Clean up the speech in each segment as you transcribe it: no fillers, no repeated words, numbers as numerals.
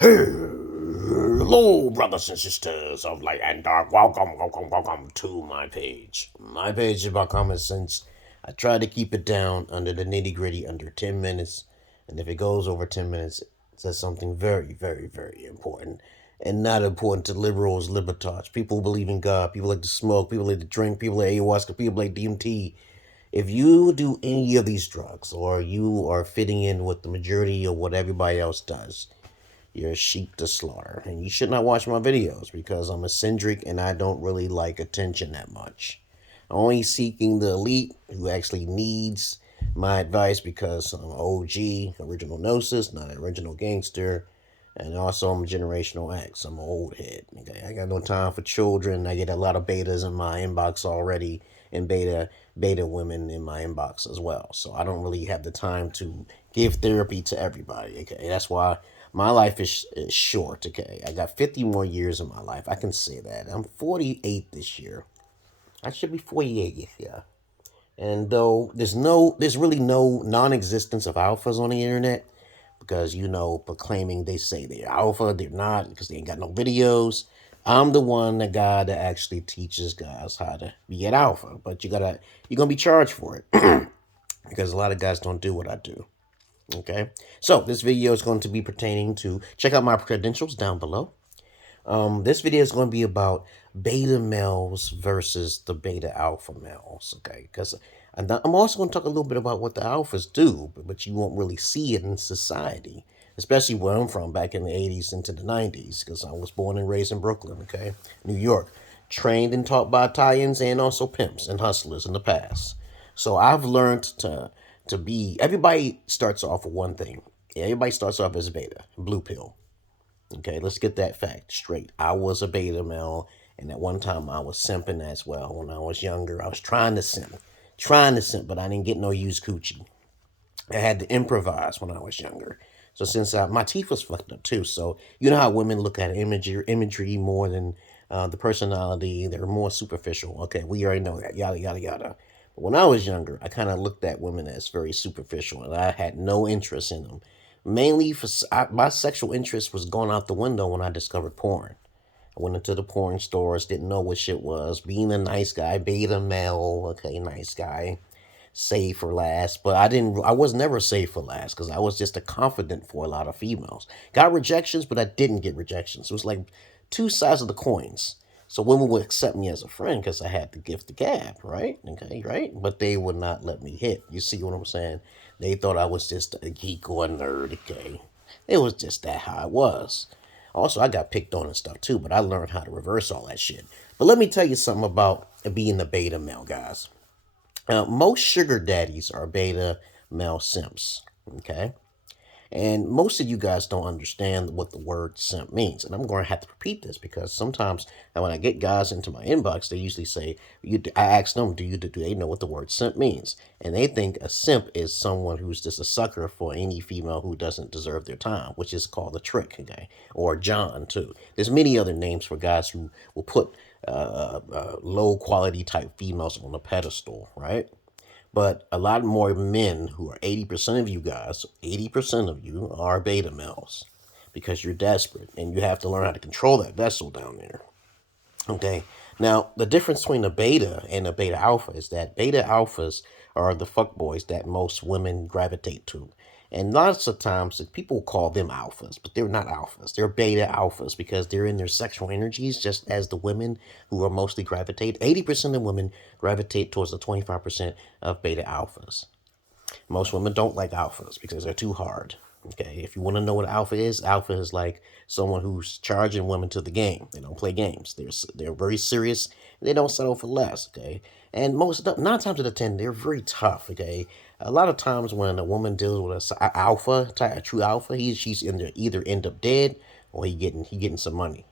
Hello, brothers and sisters of light and dark. Welcome to my page. My page is about common sense. I try to keep it down under the nitty gritty, under 10 minutes. And if it goes over 10 minutes, it says something very, very, very important. And not important to liberals, libertards, people who believe in God, people like to smoke, people like to drink, people like ayahuasca, people like DMT. If you do any of these drugs, or you are fitting in with the majority of what everybody else does, you're sheep to slaughter. And you should not watch my videos because I'm eccentric and I don't really like attention that much. I'm only seeking the elite who actually needs my advice because I'm OG, original gnosis, not an original gangster. And also I'm generational X. I'm an old head. Okay? I got no time for children. I get a lot of betas in my inbox already, and beta women in my inbox as well. So I don't really have the time to give therapy to everybody. Okay, that's why my life is short. Okay, I got 50 more years of my life. I can say that. I'm 48 this year. I should be 48. Yeah. And though there's really no non-existence of alphas on the internet, because proclaiming they say they're alpha, they're not because they ain't got no videos. I'm the guy that actually teaches guys how to be an alpha, but you're gonna be charged for it because a lot of guys don't do what I do. Okay, so this video is going to be pertaining to, check out my credentials down below. This video is going to be about beta males versus the beta alpha males, okay? Because I'm also going to talk a little bit about what the alphas do, but you won't really see it in society, especially where I'm from back in the 80s into the 90s, because I was born and raised in Brooklyn, okay? New York. Trained and taught by Italians and also pimps and hustlers in the past. So I've learned to be, everybody starts off with one thing. Everybody starts off as a beta, blue pill. Okay, let's get that fact straight. I was a beta male, and at one time I was simping as well. When I was younger, I was trying to simp, but I didn't get no used coochie. I had to improvise when I was younger. So since my teeth was fucked up too, so you know how women look at imagery more than the personality. They're more superficial. Okay, we already know that. Yada yada yada. But when I was younger, I kind of looked at women as very superficial, and I had no interest in them. Mainly for my sexual interest was going out the window when I discovered porn. I went into the porn stores, didn't know what shit was. Being a nice guy, beta male, okay, nice guy, save for last. But I was never saved for last because I was just a confidant for a lot of females. Got rejections, but I didn't get rejections. It was like two sides of the coins. So women would accept me as a friend because I had the gift of gab, right? Okay, right? But they would not let me hit. You see what I'm saying? They thought I was just a geek or a nerd, okay? It was just that how it was. Also, I got picked on and stuff too, but I learned how to reverse all that shit. But let me tell you something about being a beta male, guys. Most sugar daddies are beta male simps, okay? And most of you guys don't understand what the word simp means. And I'm going to have to repeat this because sometimes when I get guys into my inbox, they usually say, I ask them, do they know what the word simp means? And they think a simp is someone who's just a sucker for any female who doesn't deserve their time, which is called a trick, okay? Or John, too. There's many other names for guys who will put low quality type females on a pedestal, right? But a lot more men who are 80% of you guys, 80% of you are beta males because you're desperate and you have to learn how to control that vessel down there. Okay. Now, the difference between a beta and a beta alpha is that beta alphas are the fuckboys that most women gravitate to. And lots of times people call them alphas, but they're not alphas. They're beta alphas because they're in their sexual energies, just as the women who are mostly gravitate. 80% of women gravitate towards the 25% of beta alphas. Most women don't like alphas because they're too hard. Okay, if you want to know what alpha is like someone who's charging women to the game. They don't play games. They're very serious. They don't settle for less. Okay, and most 9 times out of 10 they're very tough. Okay, a lot of times when a woman deals with a true alpha, she's either end up dead or he getting some money.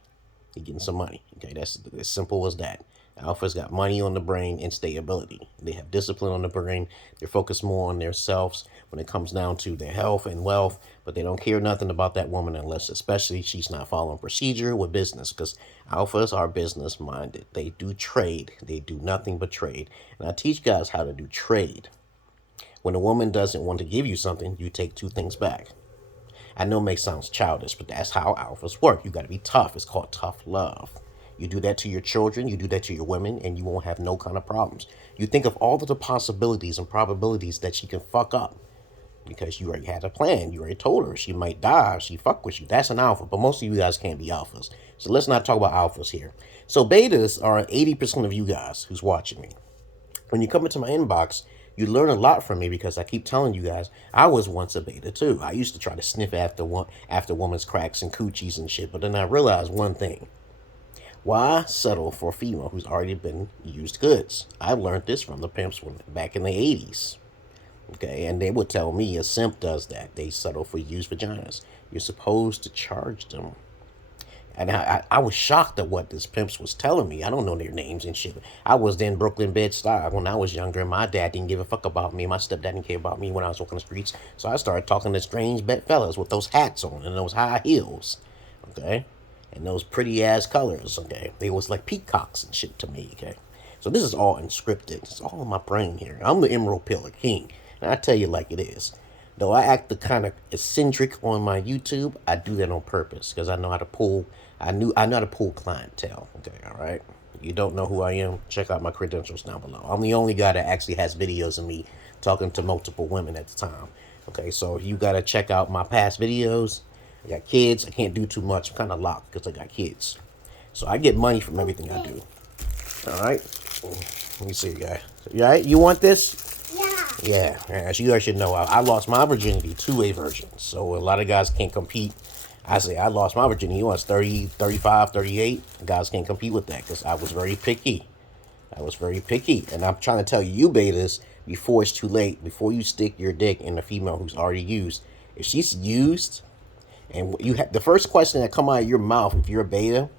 He getting some money. Okay, that's as simple as that. Alphas got money on the brain and stability. They have discipline on the brain. They're focused more on themselves when it comes down to their health and wealth, but they don't care nothing about that woman unless, especially, she's not following procedure with business, because alphas are business minded. They do trade. They do nothing but trade. And I teach guys how to do trade. When a woman doesn't want to give you something, you take two things back. I know it may sound childish, but that's how alphas work. You got to be tough. It's called tough love. You do that to your children, you do that to your women, and you won't have no kind of problems. You think of all of the possibilities and probabilities that she can fuck up because you already had a plan. You already told her she might die if she fuck with you. That's an alpha, but most of you guys can't be alphas. So let's not talk about alphas here. So betas are 80% of you guys who's watching me. When you come into my inbox, you learn a lot from me because I keep telling you guys I was once a beta too. I used to try to sniff after women's cracks and coochies and shit, but then I realized one thing. Why settle for a female who's already been used goods? I learned this from the pimps back in the 80s. Okay, and they would tell me a simp does that. They settle for used vaginas. You're supposed to charge them. And I was shocked at what this pimps was telling me. I don't know their names and shit. I was in Brooklyn, Bed-Stuy when I was younger, and my dad didn't give a fuck about me. My stepdad didn't care about me when I was walking the streets. So I started talking to strange fellas with those hats on and those high heels. Okay? And those pretty ass colors. Okay? They was like peacocks and shit to me. Okay? So this is all unscripted. It's all in my brain here. I'm the Emerald Pillar King. And I tell you like it is. Though I act the kind of eccentric on my YouTube, I do that on purpose because I know how to pull. I know how to pull clientele. Okay, all right. You don't know who I am? Check out my credentials down below. I'm the only guy that actually has videos of me talking to multiple women at the time. Okay, so you gotta check out my past videos. I got kids. I can't do too much. I'm kind of locked because I got kids. So I get money from everything I do. All right. Let me see, guys. You all right? You want this? Yeah, as you guys should know, I lost my virginity to a virgin. So a lot of guys can't compete. I say I lost my virginity. He wants 30, 35, 38. Guys can't compete with that because I was very picky. I was very picky. And I'm trying to tell you betas, before it's too late, before you stick your dick in a female who's already used, if she's used, and you have the first question that come out of your mouth, if you're a beta,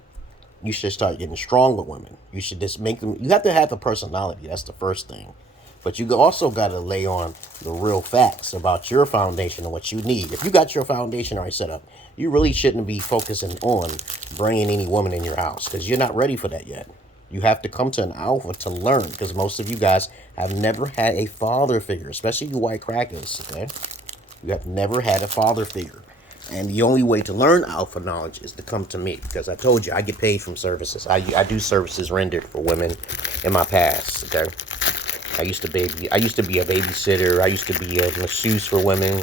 you should start getting strong with women. You should just make them, you have to have a personality. That's the first thing. But you also got to lay on the real facts about your foundation and what you need. If you got your foundation already set up, you really shouldn't be focusing on bringing any woman in your house because you're not ready for that yet. You have to come to an alpha to learn because most of you guys have never had a father figure, especially you white crackers, okay? You have never had a father figure. And the only way to learn alpha knowledge is to come to me because I told you I get paid from services. I do services rendered for women in my past, okay? I used to be a babysitter. I used to be a masseuse for women,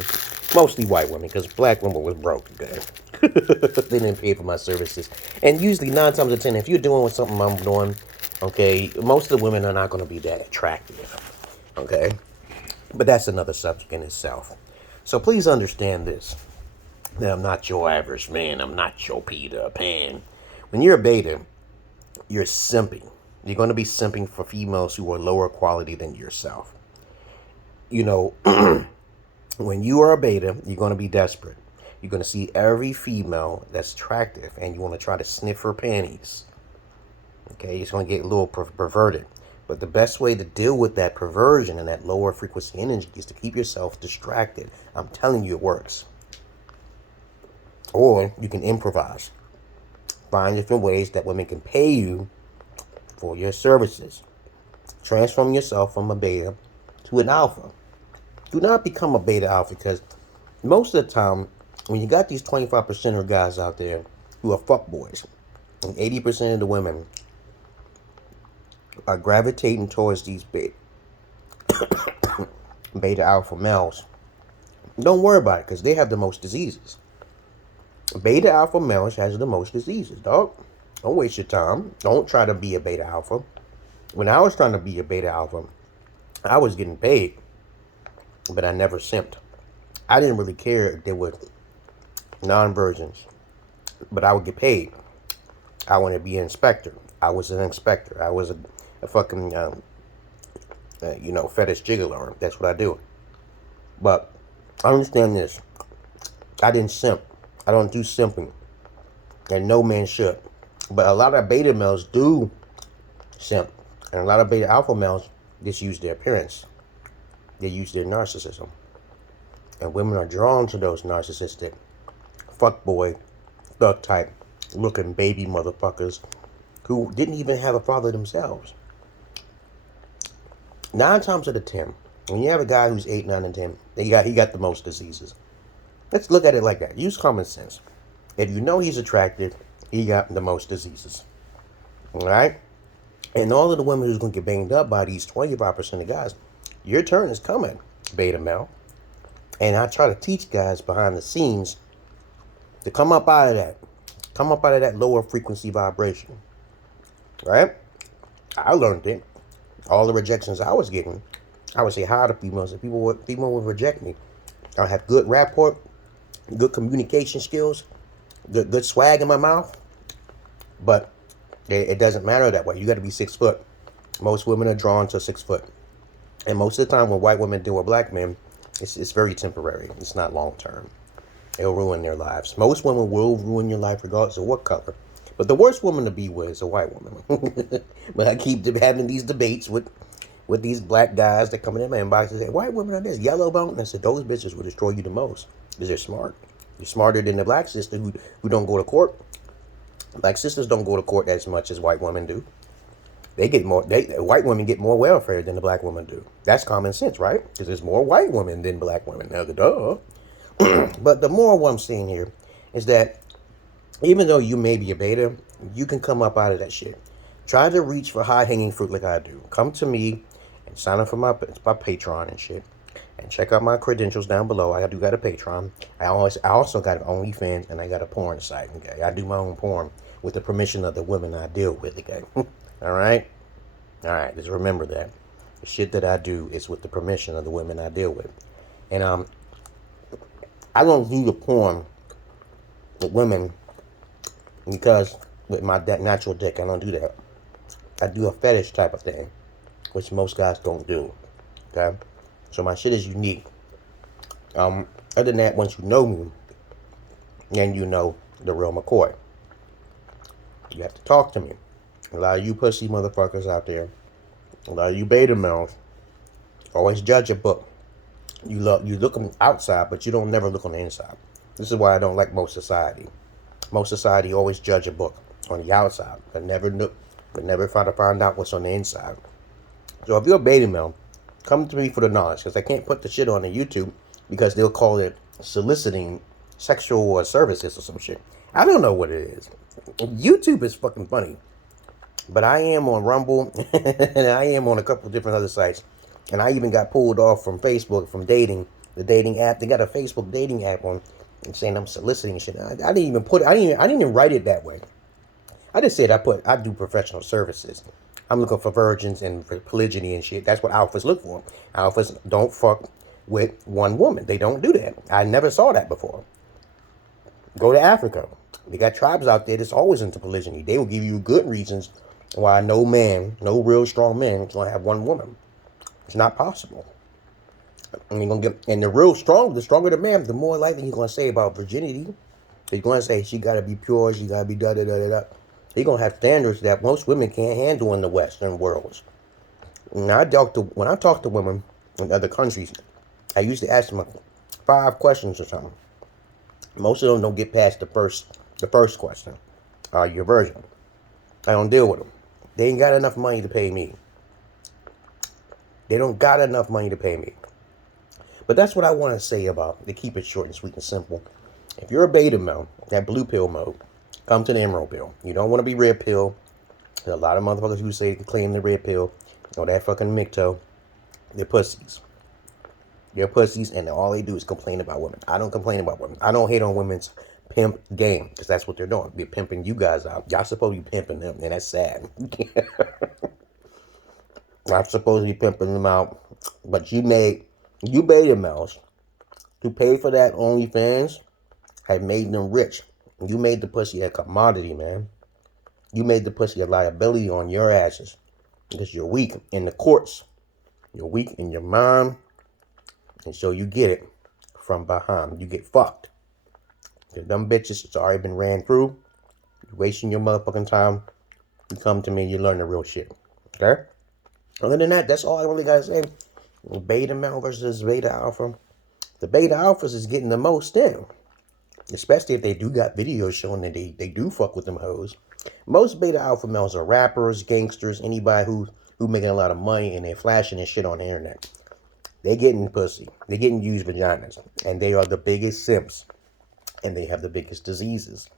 mostly white women, because black women was broke. Okay? They didn't pay for my services, and usually 9 times out of 10, if you're doing something I'm doing, okay, most of the women are not going to be that attractive. Okay, but that's another subject in itself. So please understand this: that I'm not your average man. I'm not your Peter Pan. When you're a beta, you're simping. You're going to be simping for females who are lower quality than yourself. You know, when you are a beta, you're going to be desperate. You're going to see every female that's attractive, and you want to try to sniff her panties. Okay, it's going to get a little perverted. But the best way to deal with that perversion and that lower frequency energy is to keep yourself distracted. I'm telling you, it works. Or you can improvise. Find different ways that women can pay you for your services. Transform yourself from a beta to an alpha. Do not become a beta alpha because most of the time, when you got these 25% of guys out there who are fuckboys, and 80% of the women are gravitating towards these beta alpha males, don't worry about it because they have the most diseases. Beta alpha males has the most diseases, dog. Don't waste your time. Don't try to be a beta alpha. When I was trying to be a beta alpha, I was getting paid, but I never simped. I didn't really care if they were non-virgins, but I would get paid. I wanted to be an inspector. I was an inspector. I was a fucking, fetish gigolo. That's what I do. But I understand this. I didn't simp. I don't do simping. And no man should. But a lot of beta males do simp. And a lot of beta alpha males just use their appearance. They use their narcissism. And women are drawn to those narcissistic, fuckboy, thug type looking baby motherfuckers who didn't even have a father themselves. 9 times out of 10, when you have a guy who's 8, 9, and 10, he got the most diseases. Let's look at it like that. Use common sense. If you know he's attractive, he got the most diseases. All right? And all of the women who's going to get banged up by these 25% of guys, your turn is coming, beta male. And I try to teach guys behind the scenes to come up out of that. Come up out of that lower frequency vibration. Right? I learned it. All the rejections I was getting, I would say hi to females, and people would reject me. I have good rapport, good communication skills, good swag in my mouth, but it doesn't matter that way. You got to be 6 foot. Most women are drawn to 6 foot, and most of the time when white women deal with black men, it's very temporary. It's not long term. It'll ruin their lives. Most women will ruin your life regardless of what color. But the worst woman to be with is a white woman. But I keep having these debates with these black guys that come in my inbox and say, white women are this, yellow bone. And I said, those bitches will destroy you the most because they're smart. You're smarter than the black sister who don't go to court. Black sisters don't go to court as much as white women do. They get more. White women get more welfare than the black women do. That's common sense, right? Because there's more white women than black women. Now, duh. But the moral what I'm saying here is that even though you may be a beta, you can come up out of that shit. Try to reach for high-hanging fruit like I do. Come to me and sign up for my Patreon and shit. And check out my credentials down below. I got a Patreon. I also got an OnlyFans and I got a porn site. Okay, I do my own porn with the permission of the women I deal with. Okay, all right. Just remember that the shit that I do is with the permission of the women I deal with. And I don't do the porn with women because with my natural dick, I don't do that. I do a fetish type of thing, which most guys don't do. Okay, so my shit is unique. Other than that, once you know me, then you know the real McCoy. You have to talk to me. A lot of you pussy motherfuckers out there, a lot of you beta males, always judge a book. You look on the outside, but you don't never look on the inside. This is why I don't like most society. Most society always judge a book on the outside, but never try to find out what's on the inside. So if you're a beta male, come to me for the knowledge, because I can't put the shit on the YouTube because they'll call it soliciting sexual services or some shit. I don't know what it is. YouTube is fucking funny. But I am on Rumble, and I am on a couple different other sites. And I even got pulled off from Facebook, from the dating app. They got a Facebook dating app on, and saying I'm soliciting shit. I didn't even I didn't even write it that way. I just said I do professional services. I'm looking for virgins and for polygyny and shit. That's what alphas look for. Alphas don't fuck with one woman. They don't do that. I never saw that before. Go to Africa. They got tribes out there that's always into polygyny. They will give you good reasons why no real strong man is going to have one woman. It's not possible. And the stronger the man, the more likely he's going to say about virginity. He's going to say she got to be pure, she got to be da-da-da-da-da. He's going to have standards that most women can't handle in the Western worlds. When I talk to women in other countries, I used to ask them 5 questions or something. Most of them don't get past the first question. Are you a virgin? I don't deal with them. They ain't got enough money to pay me. They don't got enough money to pay me. But that's what I want to say to keep it short and sweet and simple. If you're a beta male, that blue pill mode, come to the emerald pill. You don't want to be red pill. There's a lot of motherfuckers who say they claim the red pill or that fucking MGTOW. They're pussies. They're pussies, and all they do is complain about women. I don't complain about women. I don't hate on women's pimp game, because that's what they're doing. They're pimping you guys out. Y'all supposed to be pimping them, and that's sad. I'm supposed to be pimping them out, but you beta males who paid for that OnlyFans have made them rich. You made the pussy a commodity, man. You made the pussy a liability on your asses because you're weak in the courts. You're weak in your mind, and so you get it from behind. You get fucked. The dumb bitches, it's already been ran through. You're wasting your motherfucking time. You come to me, you learn the real shit. Okay? Other than that, that's all I really gotta say. Beta male versus beta alpha. The beta alphas is getting the most in. Especially if they do got videos showing that they do fuck with them hoes. Most beta alpha males are rappers, gangsters, anybody who making a lot of money and they're flashing and shit on the internet. They getting pussy. They getting used vaginas. And they are the biggest simps. And they have the biggest diseases.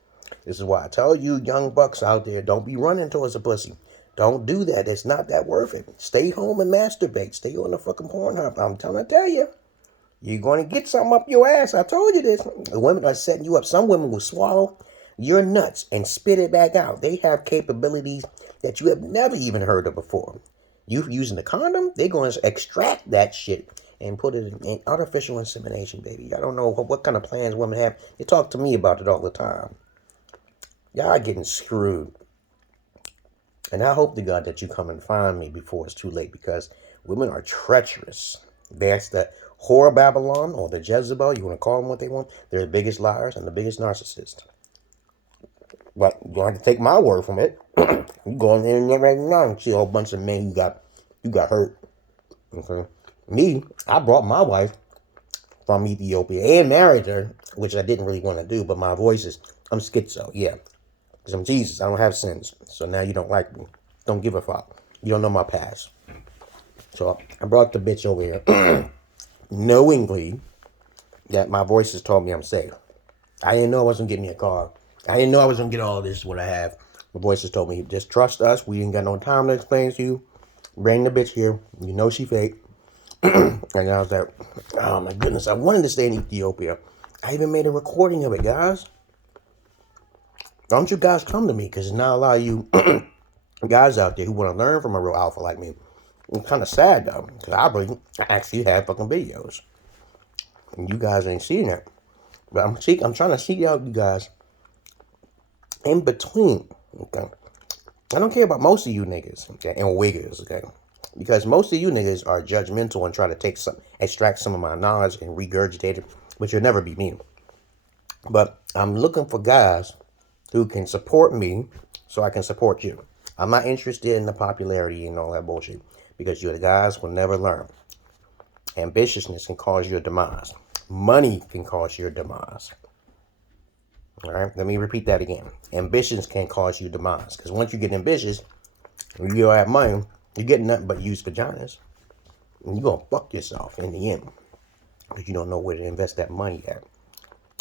This is why I tell you, young bucks out there, don't be running towards a pussy. Don't do that. It's not that worth it. Stay home and masturbate. Stay on the fucking PORNHUB. I'm trying to tell you. You're going to get something up your ass. I told you this. The women are setting you up. Some women will swallow your nuts and spit it back out. They have capabilities that you have never even heard of before. You using a condom, they're going to extract that shit and put it in artificial insemination, baby. I don't know what kind of plans women have. They talk to me about it all the time. Y'all getting screwed. And I hope to God that you come and find me before it's too late, because women are treacherous. That's the whore Babylon, or the Jezebel. You want to call them what they want. They're the biggest liars and the biggest narcissists. But you don't have to take my word from it. You go in there and right now and see a whole bunch of men you got hurt. Okay. Me, I brought my wife from Ethiopia and married her, which I didn't really want to do, but my voice is, I'm schizo, yeah. Because I'm Jesus, I don't have sins. So now you don't like me. Don't give a fuck. You don't know my past. So I brought the bitch over here, knowingly that my voices told me I'm safe. I didn't know I wasn't getting me a car. I didn't know I was going to get all this, what I have. My voices told me, just trust us. We ain't got no time to explain to you. Bring the bitch here. You know she fake. And I was like, oh my goodness, I wanted to stay in Ethiopia. I even made a recording of it, guys. Don't you guys come to me, because there's not a lot of you guys out there who want to learn from a real alpha like me. It's kind of sad, though, because I actually have fucking videos. And you guys ain't seeing it. But I'm trying to seek out you guys in between, okay? I don't care about most of you niggas, okay, and wiggers, okay? Because most of you niggas are judgmental and try to extract some of my knowledge and regurgitate it, which will never be me. But I'm looking for guys who can support me so I can support you. I'm not interested in the popularity and all that bullshit, because you guys will never learn. Ambitiousness can cause your demise. Money can cause your demise. All right, let me repeat that again. Ambitions can cause you demise, because once you get ambitious, you have money, you're getting nothing but used vaginas. And you're going to fuck yourself in the end, because you don't know where to invest that money at.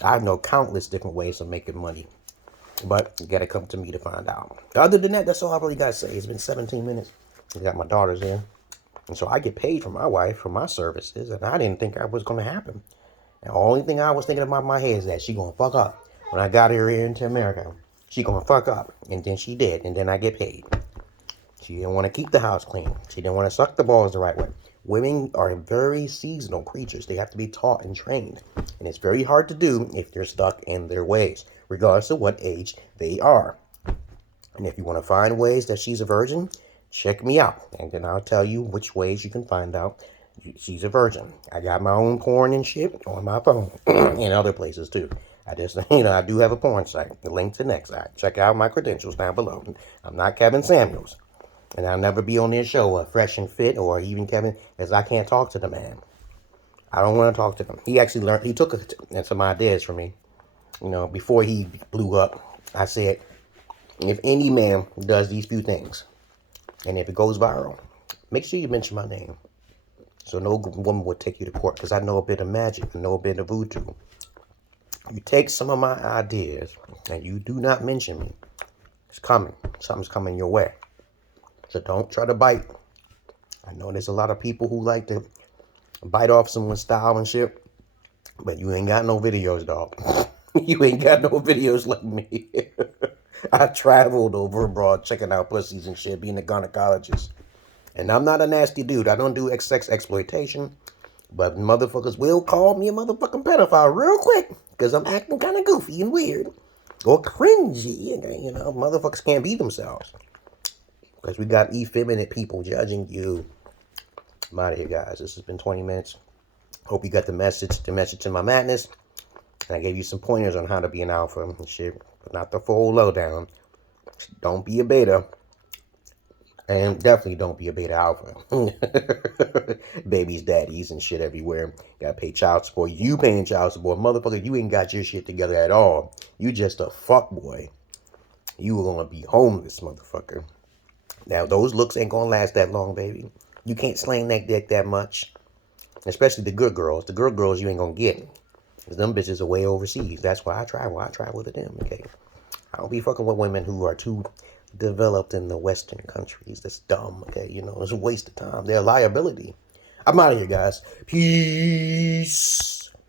I know countless different ways of making money, but you got to come to me to find out. Other than that, that's all I really got to say. It's been 17 minutes. I got my daughters in. And so I get paid from my wife for my services, and I didn't think that was going to happen. And the only thing I was thinking about in my head is that she going to fuck up. When I got her here into America, she going to fuck up. And then she did, and then I get paid. She didn't want to keep the house clean. She didn't want to suck the balls the right way. Women are very seasonal creatures. They have to be taught and trained. And it's very hard to do if they're stuck in their ways, regardless of what age they are. And if you want to find ways that she's a virgin, check me out. And then I'll tell you which ways you can find out she's a virgin. I got my own porn and shit on my phone and other places too. I just, I do have a porn site, the LINKTONEXT. Check out my credentials down below. I'm not Kevin Samuels. And I'll never be on this show, Fresh and Fit, or even Kevin, because I can't talk to the man. I don't want to talk to him. He actually he took some ideas from me. Before he blew up, I said, if any man does these few things, and if it goes viral, make sure you mention my name. So no woman would take you to court, because I know a bit of magic. I know a bit of voodoo. You take some of my ideas, and you do not mention me, it's coming. Something's coming your way. So don't try to bite. I know there's a lot of people who like to bite off someone's style and shit, but you ain't got no videos, dog. You ain't got no videos like me. I traveled over abroad checking out pussies and shit, being a gynecologist. And I'm not a nasty dude. I don't do sex exploitation, but motherfuckers will call me a motherfucking pedophile real quick, because I'm acting kind of goofy and weird or cringy. Motherfuckers can't be themselves. Because we got effeminate people judging you. I'm out of here, guys. This has been 20 minutes. Hope you got the message in my madness. And I gave you some pointers on how to be an alpha and shit. But not the full lowdown. Don't be a beta. And definitely don't be a beta alpha. Babies, daddies, and shit everywhere. Gotta pay child support. You paying child support. Motherfucker, you ain't got your shit together at all. You just a fuckboy. You are gonna be homeless, motherfucker. Now, those looks ain't gonna last that long, baby. You can't slang that dick that much. Especially the good girls. The good girls you ain't gonna get. Because them bitches are way overseas. That's why I travel. I travel to them, okay? I don't be fucking with women who are too developed in the Western countries. That's dumb, okay? You know, it's a waste of time. They're a liability. I'm out of here, guys. Peace.